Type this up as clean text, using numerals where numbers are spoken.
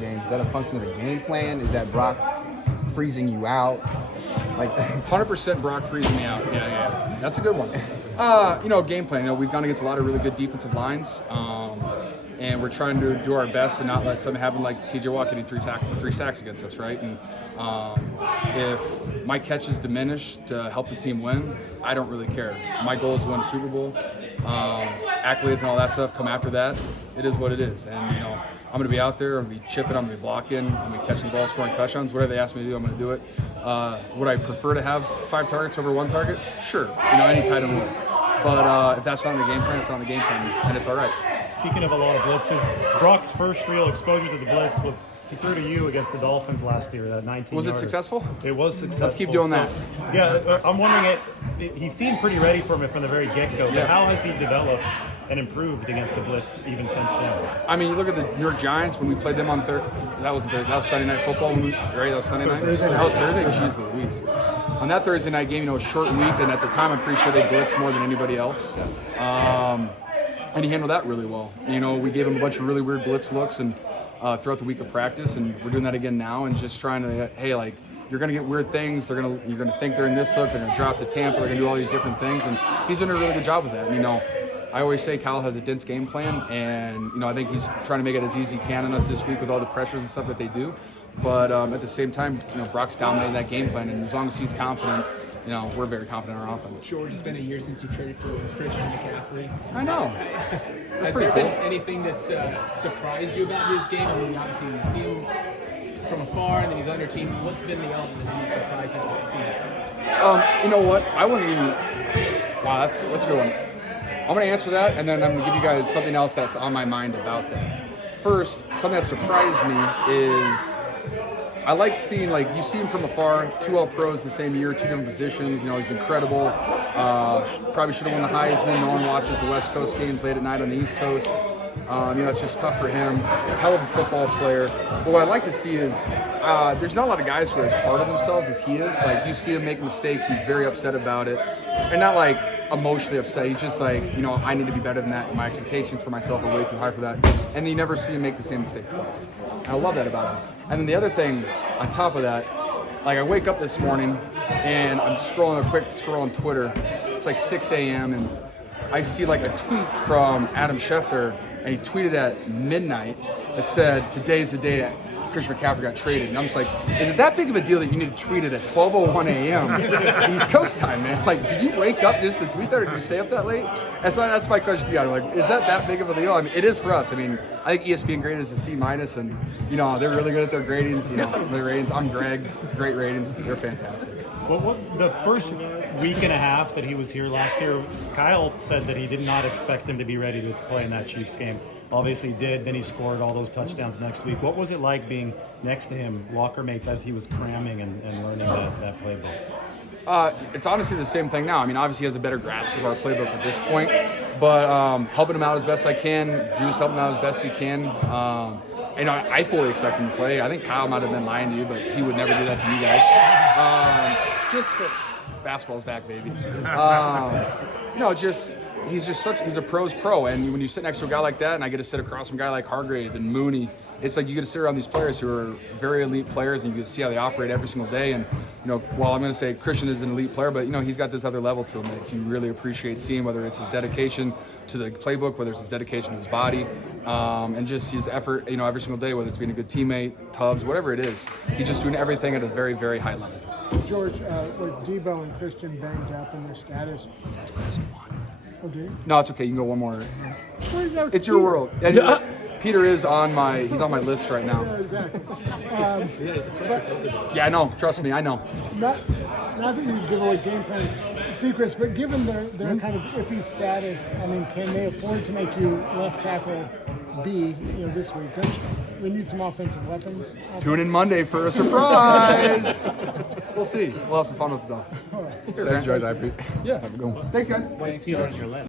games? Is that a function of the game plan? Is that Brock freezing you out? Like 100% Brock freezing me out. Yeah. That's a good one. Game plan. We've gone against a lot of really good defensive lines, and we're trying to do our best and not let something happen like T.J. Watt getting three sacks against us, right? And if my catches diminish to help the team win, I don't really care. My goal is to win a Super Bowl. Accolades and all that stuff come after that. It is what it is, and I'm going to be out there. I'm going to be chipping. I'm going to be blocking. I'm going to be catching the ball, scoring touchdowns. Whatever they ask me to do, I'm going to do it. Would I prefer to have 5 targets over 1 target? Sure. Any tight end would. But if that's not in the game plan, it's not in the game plan, and it's all right. Speaking of a lot of blitzes, Brock's first real exposure to the blitz was he threw to you against the Dolphins last year, that 19 Was it successful? It was successful. Let's keep doing that. Yeah, I'm wondering, he seemed pretty ready for it from the very get-go. Yeah. How has he developed and improved against the blitz even since then? I mean, you look at the New York Giants when we played them on Thursday. That wasn't Thursday. That was Sunday Night Football. Right? That was Sunday night? That was Thursday? Jeez Louise. On that Thursday night game, a short week, and at the time, I'm pretty sure they blitzed more than anybody else. And he handled that really well. We gave him a bunch of really weird blitz looks and throughout the week of practice, and we're doing that again now, and just trying to, hey, you're going to get weird things. You're going to think they're in this look. They're going to drop to Tampa. They're going to do all these different things, and he's doing a really good job with that. And, I always say Kyle has a dense game plan, and I think he's trying to make it as easy as he can on us this week with all the pressures and stuff that they do. But at the same time, Brock's dominating that game plan, and as long as he's confident, we're very confident in our offense. George, it's been a year since you traded for Christian McCaffrey. I know. Has there been anything that's surprised you about his game? I mean, obviously you see him from afar, and then he's on your team. What's been the element that any surprises you've seen? You know what? I wouldn't even. Wow, that's a good one. I'm going to answer that, and then I'm going to give you guys something else that's on my mind about that. First, something that surprised me is I like seeing, you see him from afar, 2 All-Pros the same year, 2 different positions. He's incredible. Probably should have won the Heisman. No one watches the West Coast games late at night on the East Coast. It's just tough for him. Hell of a football player. But what I like to see is there's not a lot of guys who are as hard on themselves as he is. You see him make a mistake, he's very upset about it. And not emotionally upset. He's just I need to be better than that. My expectations for myself are way too high for that. And you never see him make the same mistake twice. And I love that about him. And then the other thing on top of that, I wake up this morning and I'm scrolling on Twitter. It's 6 a.m. and I see a tweet from Adam Schefter, and he tweeted at midnight that said, "Today's the day that Christian McCaffrey got traded." And I'm just is it that big of a deal that you need to tweet it at 12:01 a.m. East Coast time, man? Did you wake up just to tweet that, or did you stay up that late? And so that's my question for you. Is that big of a deal? I mean, it is for us. I mean, I think ESPN graded us a C-, and they're really good at their gradings. Their ratings. I'm Greg. Great ratings. They're fantastic. Well, the first week and a half that he was here last year, Kyle said that he did not expect him to be ready to play in that Chiefs game. Obviously he did. Then he scored all those touchdowns next week. What was it like being next to him, locker mates, as he was cramming and learning that playbook? It's honestly the same thing now. I mean, obviously he has a better grasp of our playbook at this point, but helping him out as best I can. Juice helping him out as best he can. I fully expect him to play. I think Kyle might have been lying to you, but he would never do that to you guys. Basketball's back, baby. He's a pro's pro, and when you sit next to a guy like that, and I get to sit across from a guy like Hargrave and Mooney, it's you get to sit around these players who are very elite players, and you get to see how they operate every single day. And while I'm going to say Christian is an elite player, but he's got this other level to him that you really appreciate seeing, whether it's his dedication to the playbook, whether it's his dedication to his body, and just his effort, every single day, whether it's being a good teammate, Tubbs, whatever it is. He's just doing everything at a very, very high level. George, with Debo and Christian banged up in their status. Oh, do you? No, it's okay. You can go one more. Well, it's your world. And, Peter is on my list right now. Yeah, exactly. Yeah, I know. Trust me, I know. Not that you give away game plan secrets, but given their kind of iffy status, I mean, can they afford to make you left tackle B, this week? We need some offensive weapons. Tune in Monday for a surprise. We'll see. We'll have some fun with it though. All right. Thanks, George. I appreciate it. Yeah, have a good one. Thanks, guys. Why is Peter on your list?